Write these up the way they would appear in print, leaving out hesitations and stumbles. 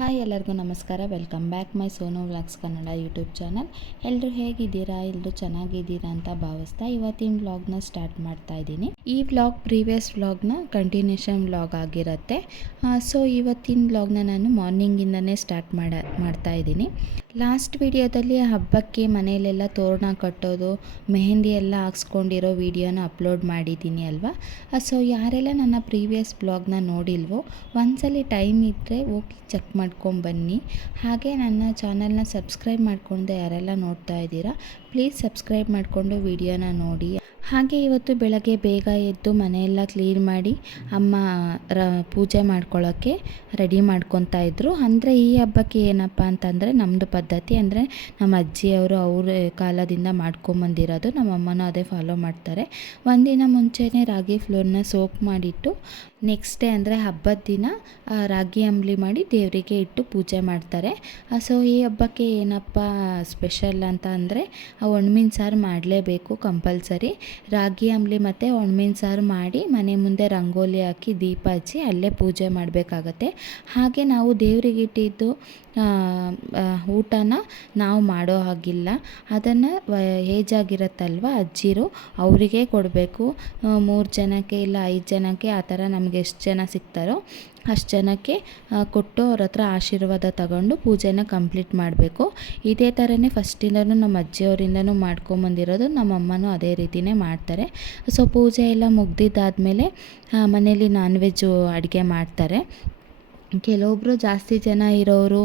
Hi ಎಲ್ಲರಿಗೂ ನಮಸ್ಕಾರ. Welcome back my Sonu vlogs Kannada YouTube channel. ಎಲ್ಲರೂ ಹೇಗಿದ್ದೀರಾ? ಎಲ್ಲರೂ ಚೆನ್ನಾಗಿದ್ದೀರಾ ಅಂತ ಭಾವಿಸ್ತಾ ಇವತ್ತಿನ ವ್ಲಾಗ್ನ ಸ್ಟಾರ್ಟ್ ಮಾಡ್ತಾ ಇದ್ದೀನಿ. ಈ ವ್ಲಾಗ್ ಪ್ರೀವಿಯಸ್ ವ್ಲಾಗ್ನ ಕಂಟಿನ್ಯೂಷನ್ ವ್ಲಾಗ್ ಆಗಿರುತ್ತೆ. ಸೊ ಇವತ್ತಿನ ವ್ಲಾಗ್ನ ನಾನು ಮಾರ್ನಿಂಗಿಂದನೇ ಸ್ಟಾರ್ಟ್ ಮಾಡ್ತಾ ಇದ್ದೀನಿ. ಲಾಸ್ಟ್ ವಿಡಿಯೋದಲ್ಲಿ ಹಬ್ಬಕ್ಕೆ ಮನೆಯಲ್ಲೆಲ್ಲ ತೋರಣ ಕಟ್ಟೋದು, ಮೆಹಂದಿ ಎಲ್ಲ ಹಾಕ್ಸ್ಕೊಂಡಿರೋ ವಿಡಿಯೋನ ಅಪ್ಲೋಡ್ ಮಾಡಿದ್ದೀನಿ ಅಲ್ವಾ. ಸೊ ಯಾರೆಲ್ಲ ನನ್ನ ಪ್ರೀವಿಯಸ್ ಬ್ಲಾಗ್ನ ನೋಡಿಲ್ವೋ ಒಂದ್ಸಲಿ ಟೈಮ್ ಇದ್ದರೆ ಹೋಗಿ ಚೆಕ್ ಮಾಡ್ಕೊಂಬನ್ನಿ. ಹಾಗೆ ನನ್ನ ಚಾನಲ್ನ ಸಬ್ಸ್ಕ್ರೈಬ್ ಮಾಡ್ಕೊಂಡು ಯಾರೆಲ್ಲ ನೋಡ್ತಾ ಇದ್ದೀರಾ ಪ್ಲೀಸ್ ಸಬ್ಸ್ಕ್ರೈಬ್ ಮಾಡಿಕೊಂಡು ವಿಡಿಯೋನ ನೋಡಿ. ಹಾಗೆ ಇವತ್ತು ಬೆಳಗ್ಗೆ ಬೇಗ ಎದ್ದು ಮನೆಯೆಲ್ಲ ಕ್ಲೀನ್ ಮಾಡಿ ಅಮ್ಮ ಪೂಜೆ ಮಾಡ್ಕೊಳ್ಳೋಕ್ಕೆ ರೆಡಿ ಮಾಡ್ಕೊತಾ ಇದ್ದರು. ಅಂದರೆ ಈ ಹಬ್ಬಕ್ಕೆ ಏನಪ್ಪ ಅಂತಂದರೆ ನಮ್ಮದು ಪದ್ಧತಿ ಅಂದರೆ ನಮ್ಮ ಅಜ್ಜಿಯವರು ಅವ್ರ ಕಾಲದಿಂದ ಮಾಡ್ಕೊಂಬಂದಿರೋದು, ನಮ್ಮಮ್ಮನೂ ಅದೇ ಫಾಲೋ ಮಾಡ್ತಾರೆ. ಒಂದಿನ ಮುಂಚೆನೇ ರಾಗಿ ಫ್ಲೋರ್ನ ಸೋಪ್ ಮಾಡಿಟ್ಟು ನೆಕ್ಸ್ಟ್ ಡೇ ಅಂದರೆ ಹಬ್ಬದ ದಿನ ರಾಗಿ ಅಂಬಲಿ ಮಾಡಿ ದೇವರಿಗೆ ಇಟ್ಟು ಪೂಜೆ ಮಾಡ್ತಾರೆ. ಸೊ ಈ ಹಬ್ಬಕ್ಕೆ ಏನಪ್ಪ ಸ್ಪೆಷಲ್ ಅಂತ ಅಂದರೆ ಒಣಮೀನು ಸಾರು ಮಾಡಲೇಬೇಕು ಕಂಪಲ್ಸರಿ. ರಾಗಿ ಅಂಬಲಿ ಮತ್ತು ಒಣಮೀನು ಸಾರು ಮಾಡಿ ಮನೆ ಮುಂದೆ ರಂಗೋಲಿ ಹಾಕಿ ದೀಪ ಹಚ್ಚಿ ಅಲ್ಲೇ ಪೂಜೆ ಮಾಡಬೇಕಾಗತ್ತೆ. ಹಾಗೆ ನಾವು ದೇವರಿಗೆ ಇಟ್ಟಿದ್ದು ಊಟನ ನಾವು ಮಾಡೋ ಹಾಗಿಲ್ಲ, ಅದನ್ನು ಏಜ್ ಆಗಿರುತ್ತಲ್ವ ಅಜ್ಜಿರು ಅವರಿಗೆ ಕೊಡಬೇಕು. 3 ಜನಕ್ಕೆ ಇಲ್ಲ 5 ಜನಕ್ಕೆ ಆ ಥರ ನಮಗೆ ಎಷ್ಟು ಜನ ಸಿಗ್ತಾರೋ ಅಷ್ಟು ಜನಕ್ಕೆ ಕೊಟ್ಟು ಅವ್ರ ಹತ್ರ ಆಶೀರ್ವಾದ ತಗೊಂಡು ಪೂಜೆನ ಕಂಪ್ಲೀಟ್ ಮಾಡಬೇಕು. ಇದೇ ಥರನೇ ಫಸ್ಟಿಂದನೂ ನಮ್ಮ ಅಜ್ಜಿಯವರಿಂದನೂ ಮಾಡ್ಕೊಂಬಂದಿರೋದು, ನಮ್ಮಮ್ಮನೂ ಅದೇ ರೀತಿಯೇ ಮಾಡ್ತಾರೆ. ಸೊ ಪೂಜೆ ಎಲ್ಲ ಮುಗ್ದಿದ್ದಾದಮೇಲೆ ಮನೇಲಿ ನಾನ್ ವೆಜ್ಜು ಅಡುಗೆ ಮಾಡ್ತಾರೆ. ಕೆಲವೊಬ್ಬರು ಜಾಸ್ತಿ ಜನ ಇರೋರು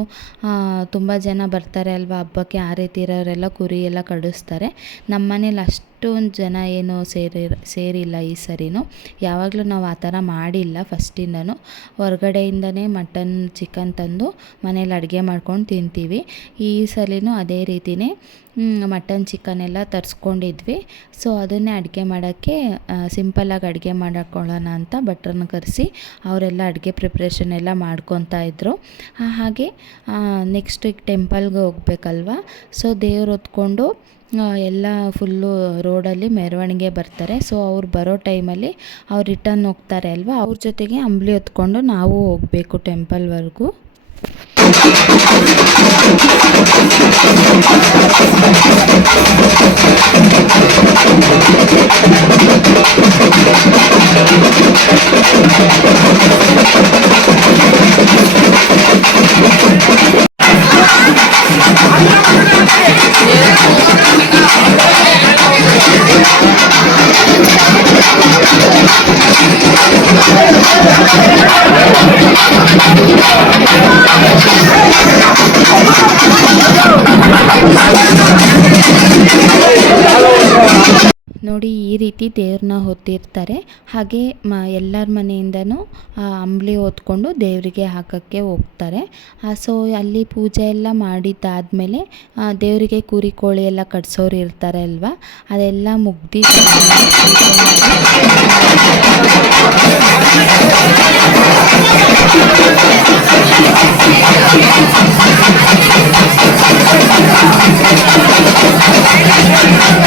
ತುಂಬ ಜನ ಬರ್ತಾರೆ ಅಲ್ವಾ ಹಬ್ಬಕ್ಕೆ, ಆ ರೀತಿ ಇರೋರೆಲ್ಲ ಕುರಿ ಎಲ್ಲ ಕಡಿಸ್ತಾರೆ. ನಮ್ಮ ಮನೇಲಿ ಅಷ್ಟೊಂದು ಜನ ಏನೂ ಸೇರಿಲ್ಲ ಈ ಸರಿನೂ. ಯಾವಾಗಲೂ ನಾವು ಆ ಥರ ಮಾಡಿಲ್ಲ ಫಸ್ಟಿಂದನೂ. ಹೊರಗಡೆಯಿಂದನೇ ಮಟನ್ ಚಿಕನ್ ತಂದು ಮನೇಲಿ ಅಡುಗೆ ಮಾಡ್ಕೊಂಡು ತಿಂತೀವಿ. ಈ ಸಲಿನೂ ಅದೇ ರೀತಿಯೇ ಮಟನ್ ಚಿಕನ್ ಎಲ್ಲ ತರಿಸ್ಕೊಂಡಿದ್ವಿ. ಸೊ ಅದನ್ನೇ ಅಡುಗೆ ಮಾಡೋಕ್ಕೆ ಸಿಂಪಲ್ಲಾಗಿ ಅಡುಗೆ ಮಾಡ್ಕೊಳ್ಳೋಣ ಅಂತ ಭಟ್ರನ್ನ ಕರೆಸಿ ಅವರೆಲ್ಲ ಅಡುಗೆ ಪ್ರಿಪ್ರೇಷನ್ ಎಲ್ಲ ಮಾಡ್ಕೊತಾ ಇದ್ದರು. ಹಾಗೆ ನೆಕ್ಸ್ಟ್ ಟೆಂಪಲ್ಗೆ ಹೋಗ್ಬೇಕಲ್ವ. ಸೊ ದೇವ್ರು ಹೊತ್ಕೊಂಡು ಎಲ್ಲ ಫುಲ್ಲು ರೋಡಲ್ಲಿ ಮೆರವಣಿಗೆ ಬರ್ತಾರೆ. ಸೊ ಅವ್ರು ಬರೋ ಟೈಮಲ್ಲಿ ಅವ್ರು ರಿಟರ್ನ್ ಹೋಗ್ತಾರೆ ಅಲ್ವಾ, ಅವ್ರ ಜೊತೆಗೆ ಅಂಬಲಿ ಹೊತ್ಕೊಂಡು ನಾವು ಹೋಗಬೇಕು ಟೆಂಪಲ್ವರೆಗೂ. ನೋಡಿ ಈ ರೀತಿ ದೇವ್ರನ್ನ ಹೊತ್ತಿರ್ತಾರೆ. ಹಾಗೆ ಎಲ್ಲರ ಮನೆಯಿಂದನೂ ಅಂಬಲಿ ಹೊತ್ಕೊಂಡು ದೇವರಿಗೆ ಹಾಕೋಕ್ಕೆ ಹೋಗ್ತಾರೆ. ಸೊ ಅಲ್ಲಿ ಪೂಜೆ ಎಲ್ಲ ಮಾಡಿದ್ದಾದಮೇಲೆ ದೇವರಿಗೆ ಕುರಿ ಕೋಳಿ ಎಲ್ಲ ಕಟ್ಸೋರು ಇರ್ತಾರೆ ಅಲ್ವಾ, ಅದೆಲ್ಲ ಮುಗ್ದಿದ್ದು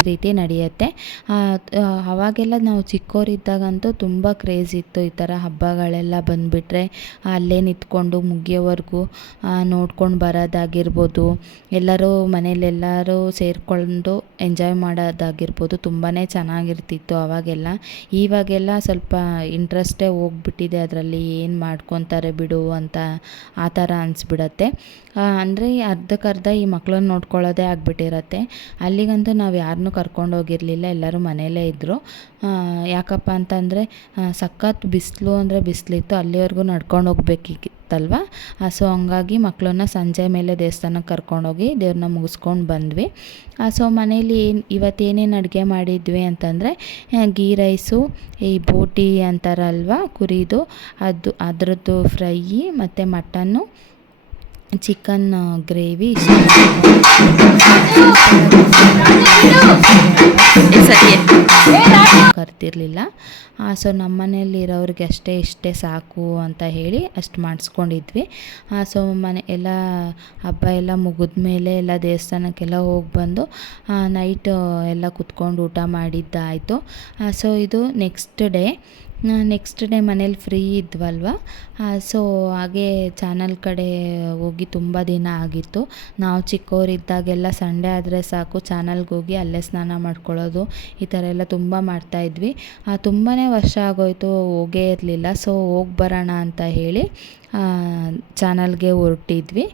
ರೀತಿ ನಡೆಯುತ್ತೆ. ಅವಾಗೆಲ್ಲ ನಾವು ಚಿಕ್ಕವರಿದ್ದಾಗಂತೂ ತುಂಬ ಕ್ರೇಜ್ ಇತ್ತು. ಈ ಥರ ಹಬ್ಬಗಳೆಲ್ಲ ಬಂದುಬಿಟ್ರೆ ಅಲ್ಲೇ ನಿಂತ್ಕೊಂಡು ಮುಗಿಯೋವರೆಗೂ ನೋಡ್ಕೊಂಡು ಬರೋದಾಗಿರ್ಬೋದು, ಎಲ್ಲರೂ ಮನೇಲೆಲ್ಲರೂ ಸೇರಿಕೊಂಡು ಎಂಜಾಯ್ ಮಾಡೋದಾಗಿರ್ಬೋದು, ತುಂಬಾ ಚೆನ್ನಾಗಿರ್ತಿತ್ತು ಅವಾಗೆಲ್ಲ. ಇವಾಗೆಲ್ಲ ಸ್ವಲ್ಪ ಇಂಟ್ರೆಸ್ಟೇ ಹೋಗ್ಬಿಟ್ಟಿದೆ, ಅದರಲ್ಲಿ ಏನು ಮಾಡ್ಕೊತಾರೆ ಬಿಡು ಅಂತ ಆ ಥರ ಅನಿಸ್ಬಿಡತ್ತೆ. ಅಂದರೆ ಅರ್ಧಕ್ಕರ್ಧ ಈ ಮಕ್ಕಳನ್ನ ನೋಡ್ಕೊಳ್ಳೋದೇ ಆಗಿಬಿಟ್ಟಿರತ್ತೆ. ಅಲ್ಲಿಗಂತೂ ನಾವು ಯಾರನ್ನೂ ಕರ್ಕೊಂಡೋಗಿರಲಿಲ್ಲ, ಎಲ್ಲರೂ ಮನೆಯಲ್ಲೇ ಇದ್ದರು. ಯಾಕಪ್ಪ ಅಂತಂದರೆ ಸಖತ್ ಬಿಸಿಲು ಅಂದರೆ ಬಿಸಿಲಿತ್ತು, ಅಲ್ಲಿವರೆಗೂ ನಡ್ಕೊಂಡು ಹೋಗ್ಬೇಕಿತ್ತಲ್ವ. ಸೊ ಹಂಗಾಗಿ ಮಕ್ಕಳನ್ನ ಸಂಜೆ ಮೇಲೆ ದೇವಸ್ಥಾನಕ್ಕೆ ಕರ್ಕೊಂಡೋಗಿ ದೇವ್ರನ್ನ ಮುಗಿಸ್ಕೊಂಡು ಬಂದ್ವಿ. ಸೊ ಮನೇಲಿ ಇವತ್ತೇನೇನು ಅಡುಗೆ ಮಾಡಿದ್ವಿ ಅಂತಂದರೆ ಗೀ ರೈಸು, ಈ ಬೋಟಿ ಅಂತಾರಲ್ವ ಕುರಿದು, ಅದರದ್ದು ಫ್ರೈ ಮತ್ತು ಮಟನ್ನು, ಚಿಕನ್ ಗ್ರೇವಿ ಕರ್ತಿರ್ಲಿಲ್ಲ. ಸೊ ನಮ್ಮ ಮನೆಯಲ್ಲಿರೋರಿಗೆ ಇಷ್ಟೇ ಸಾಕು ಅಂತ ಹೇಳಿ ಅಷ್ಟು ಮಾಡಿಸ್ಕೊಂಡಿದ್ವಿ. ಸೊ ಎಲ್ಲ ಹಬ್ಬ ಎಲ್ಲ ಮುಗಿದ್ಮೇಲೆ ಎಲ್ಲ ದೇವಸ್ಥಾನಕ್ಕೆಲ್ಲ ಹೋಗಿ ಬಂದು ನೈಟ್ ಎಲ್ಲ ಕುತ್ಕೊಂಡು ಊಟ ಮಾಡಿದ್ದಾಯಿತು. ಸೊ ಇದು ನೆಕ್ಸ್ಟ್ ಡೇ ನೆಕ್ಸ್ಟ್ ಡೇ ಮನೇಲಿ ಫ್ರೀ ಇದ್ವಲ್ವ, ಸೊ ಹಾಗೆ ಚಾನಲ್ ಕಡೆ ಹೋಗಿ ತುಂಬ ದಿನ ಆಗಿತ್ತು. ನಾವು ಚಿಕ್ಕವರಿದ್ದಾಗೆಲ್ಲ ಸಂಡೇ ಆದರೆ ಸಾಕು ಚಾನಲ್ಗೆ ಹೋಗಿ ಅಲ್ಲೇ ಸ್ನಾನ ಮಾಡ್ಕೊಳ್ಳೋದು, ಈ ಥರ ಎಲ್ಲ ತುಂಬ ಮಾಡ್ತಾಯಿದ್ವಿ. ತುಂಬಾ ವರ್ಷ ಆಗೋಯ್ತು ಹೋಗೇ ಇರಲಿಲ್ಲ. ಸೊ ಹೋಗಿ ಬರೋಣ ಅಂತ ಹೇಳಿ ಚಾನಲ್ಗೆ ಹೊರಟಿದ್ವಿ.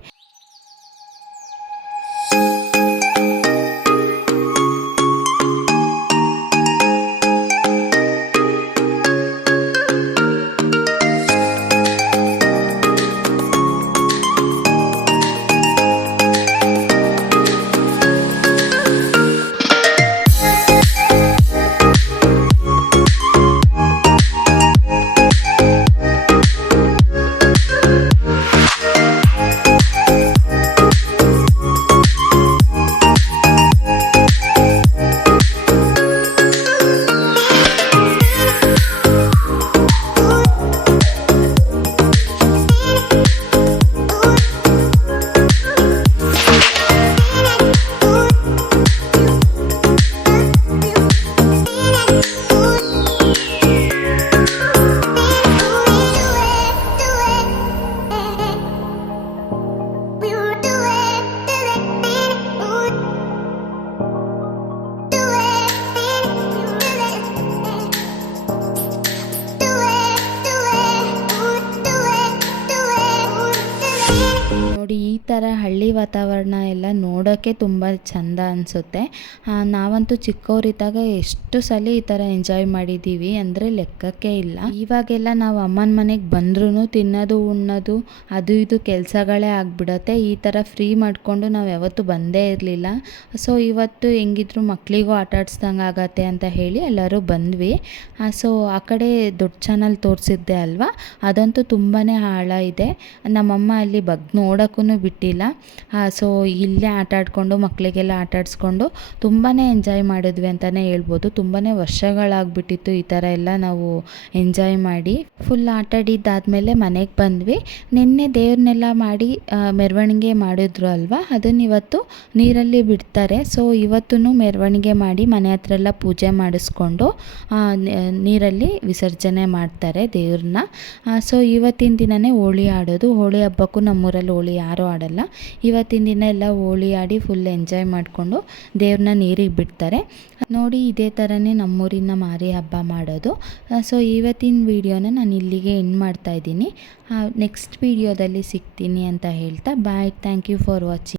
ನೋಡಿ, ಈ ಥರ ಹಳ್ಳಿ ವಾತಾವರಣ ಎಲ್ಲ ನೋಡೋಕ್ಕೆ ತುಂಬ ಚೆಂದ ಅನಿಸುತ್ತೆ. ನಾವಂತೂ ಚಿಕ್ಕವರಿದ್ದಾಗ ಎಷ್ಟು ಸಲ ಈ ಥರ ಎಂಜಾಯ್ ಮಾಡಿದ್ದೀವಿ ಅಂದರೆ ಲೆಕ್ಕಕ್ಕೆ ಇಲ್ಲ. ಇವಾಗೆಲ್ಲ ನಾವು ಅಮ್ಮನ ಮನೆಗೆ ಬಂದ್ರೂ ತಿನ್ನೋದು ಉಣ್ಣೋದು ಅದು ಇದು ಕೆಲಸಗಳೇ ಆಗಿಬಿಡತ್ತೆ. ಈ ಥರ ಫ್ರೀ ಮಾಡಿಕೊಂಡು ನಾವು ಯಾವತ್ತೂ ಬಂದೇ ಇರಲಿಲ್ಲ. ಸೊ ಇವತ್ತು ಹೆಂಗಿದ್ರು ಮಕ್ಕಳಿಗೂ ಆಟ ಆಡಿಸ್ದಂಗೆ ಆಗತ್ತೆ ಅಂತ ಹೇಳಿ ಎಲ್ಲರೂ ಬಂದ್ವಿ. ಸೊ ಆ ಕಡೆ ದೊಡ್ಡ ಚಾನಲ್ ತೋರಿಸಿದ್ದೆ ಅಲ್ವಾ, ಅದಂತೂ ತುಂಬಾ ಆಳ ಇದೆ. ನಮ್ಮಮ್ಮ ಅಲ್ಲಿ ನೋಡೋಕ್ಕೂ ಬಿಟ್ಟಿಲ್ಲ. ಸೊ ಇಲ್ಲೇ ಆಟ ಆಡಿಕೊಂಡು ಮಕ್ಕಳಿಗೆಲ್ಲ ಆಟ ಆಡಿಸ್ಕೊಂಡು ತುಂಬಾ ಎಂಜಾಯ್ ಮಾಡಿದ್ವಿ ಅಂತಲೇ ಹೇಳ್ಬೋದು. ತುಂಬಾ ವರ್ಷಗಳಾಗ್ಬಿಟ್ಟಿತ್ತು ಈ ಥರ ಎಲ್ಲ ನಾವು ಎಂಜಾಯ್ ಮಾಡಿ. ಫುಲ್ ಆಟ ಆಡಿದ್ದಾದಮೇಲೆ ಮನೆಗೆ ಬಂದ್ವಿ. ನಿನ್ನೆ ದೇವ್ರನ್ನೆಲ್ಲ ಮಾಡಿ ಮೆರವಣಿಗೆ ಮಾಡಿದ್ರು ಅಲ್ವಾ, ಅದನ್ನು ಇವತ್ತು ನೀರಲ್ಲಿ ಬಿಡ್ತಾರೆ. ಸೊ ಇವತ್ತೂ ಮೆರವಣಿಗೆ ಮಾಡಿ ಮನೆ ಹತ್ರ ಎಲ್ಲ ಪೂಜೆ ಮಾಡಿಸ್ಕೊಂಡು ನೀರಲ್ಲಿ ವಿಸರ್ಜನೆ ಮಾಡ್ತಾರೆ ದೇವ್ರನ್ನ. ಸೊ ಇವತ್ತಿನ ದಿನವೇ ಹೋಳಿ ಆಡೋದು. ಹೋಳಿ ಹಬ್ಬಕ್ಕೂ ನಮ್ಮೂರಲ್ಲಿ ಹೋಳಿ ಯಾರೂ ಆಡಲ್ಲ. ಇವತ್ತಿನ ದಿನ ಎಲ್ಲ ಹೋಳಿ ಆಡಿ ಫುಲ್ ಎಂಜಾಯ್ ಮಾಡಿಕೊಂಡು ದೇವ್ರನ್ನ ನೀರಿಗೆ ಬಿಡ್ತಾರೆ. ನೋಡಿ, ಇದೇ ಥರನೇ ನಮ್ಮೂರಿನ ಮಾರಿ ಹಬ್ಬ ಮಾಡೋದು. ಸೊ ಇವತ್ತಿನ ವಿಡಿಯೋನ ನಾನು ಇಲ್ಲಿಗೆ ಎಂಡ್ ಮಾಡ್ತಾಯಿದ್ದೀನಿ. ನೆಕ್ಸ್ಟ್ ವಿಡಿಯೋದಲ್ಲಿ ಸಿಗ್ತೀನಿ ಅಂತ ಹೇಳ್ತಾ bye. Thank you for watching.